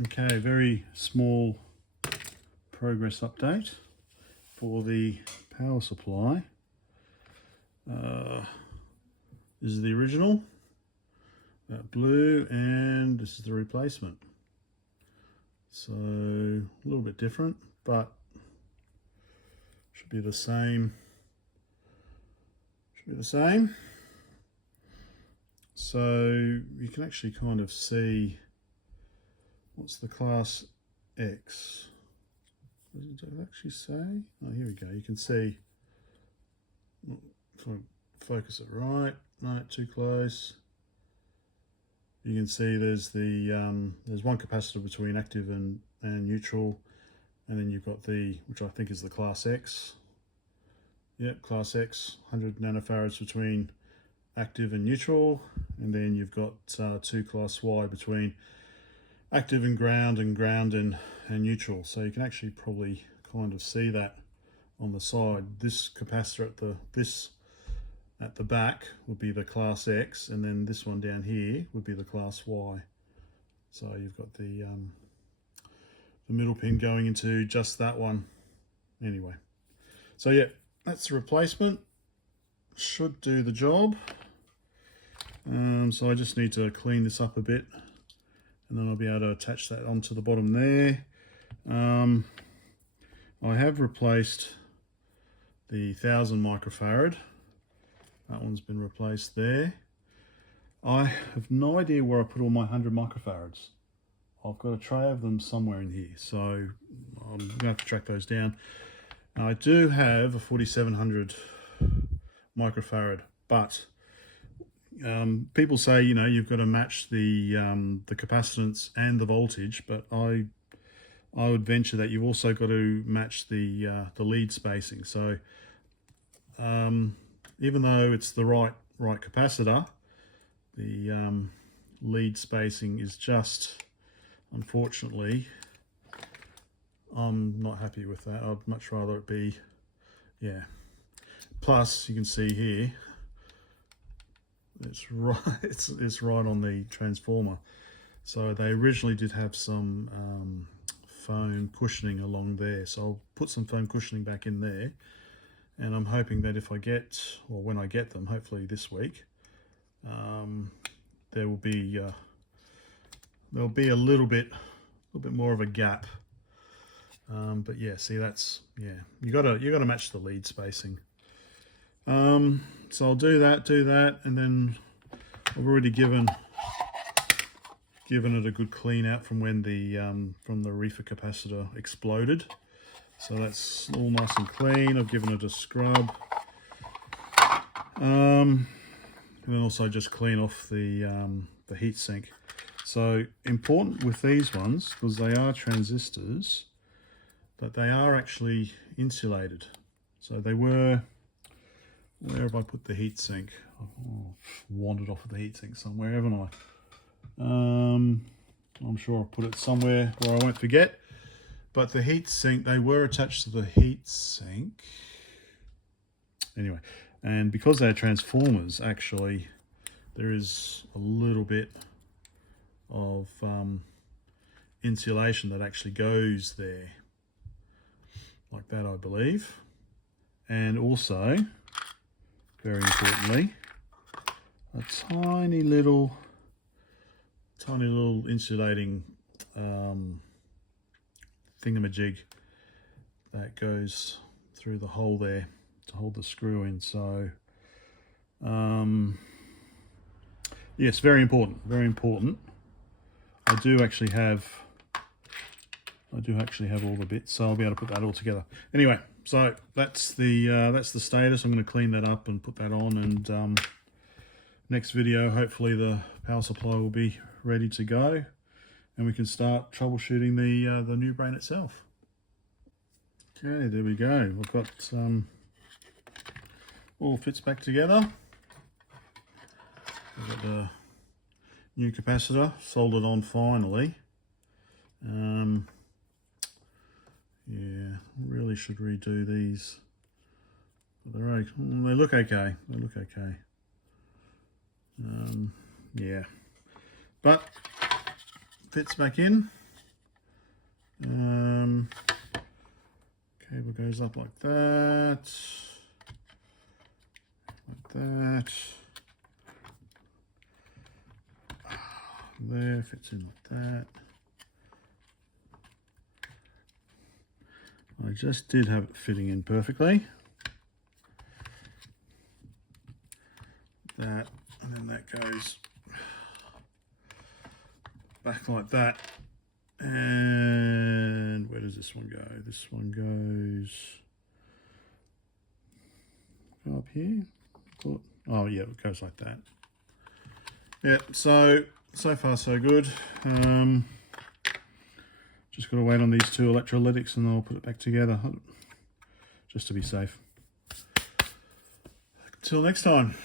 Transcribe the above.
Okay, very small progress update for the power supply. This is the original, that blue, and this is the replacement. So a little bit different, but should be the same. Should be the same. So you can actually kind of see what's the class X. What does it actually say? Oh, here we go. You can see. If I focus it right, no, too close. You can see there's the there's one capacitor between active and neutral, and then you've got the, which I think is the class X. Yep, class X, 100 nanofarads between active and neutral, and then you've got two class Y between active and ground and neutral. So you can actually probably kind of see that on the side. This capacitor at the back would be the class X, and then this one down here would be the class Y. So you've got the middle pin going into just that one. Anyway, so yeah, that's the replacement. Should do the job. So I just need to clean this up a bit, and then I'll be able to attach that onto the bottom there. I have replaced the 1000 microfarad. That one's been replaced there. I have no idea where I put all my 100 microfarads. I've got a tray of them somewhere in here, so I'm going to have to track those down. I do have a 4700 microfarad, but people say, you know, you've got to match the capacitance and the voltage, but I would venture that you've also got to match the lead spacing. So even though it's the right capacitor, the lead spacing is just, unfortunately, I'm not happy with that. I'd much rather it be, yeah. Plus, you can see here, it's right, it's right on the transformer. So they originally did have some foam cushioning along there. So I'll put some foam cushioning back in there. And I'm hoping that if I get, or when I get them, hopefully this week, there'll be a little bit more of a gap. But yeah, see, that's, yeah, you gotta match the lead spacing. So I'll do that, and then I've already given it a good clean out from when the from the RIFA capacitor exploded. So that's all nice and clean. I've given it a scrub. And then also just clean off the heat sink. So important with these ones, because they are transistors, that they are actually insulated. So they were, where have I put the heat sink? Oh, wandered off of the heat sink somewhere, haven't I? I'm sure I put it somewhere where I won't forget. But the heat sink, they were attached to the heat sink. Anyway, and because they're transformers, actually, there is a little bit of insulation that actually goes there. Like that, I believe. And also, very importantly, a tiny little insulating thingamajig that goes through the hole there to hold the screw in. So yes, very important, very important. I do actually have all the bits, so I'll be able to put that all together. Anyway, so that's the status. I'm going to clean that up and put that on, and next video, hopefully the power supply will be ready to go, and we can start troubleshooting the NewBrain itself. Okay, there we go. We've got all fits back together. We've got the new capacitor soldered on finally. Yeah, really should redo these. But they look okay. They look okay. Yeah, but fits back in. Cable goes up like that, like that. There, fits in like that. I just did have it fitting in perfectly. That, and then that goes back like that. And where does this one go? This one goes up here. Oh yeah, it goes like that. Yeah, so far so good. Just got to wait on these two electrolytics and I'll put it back together, just to be safe. Until next time.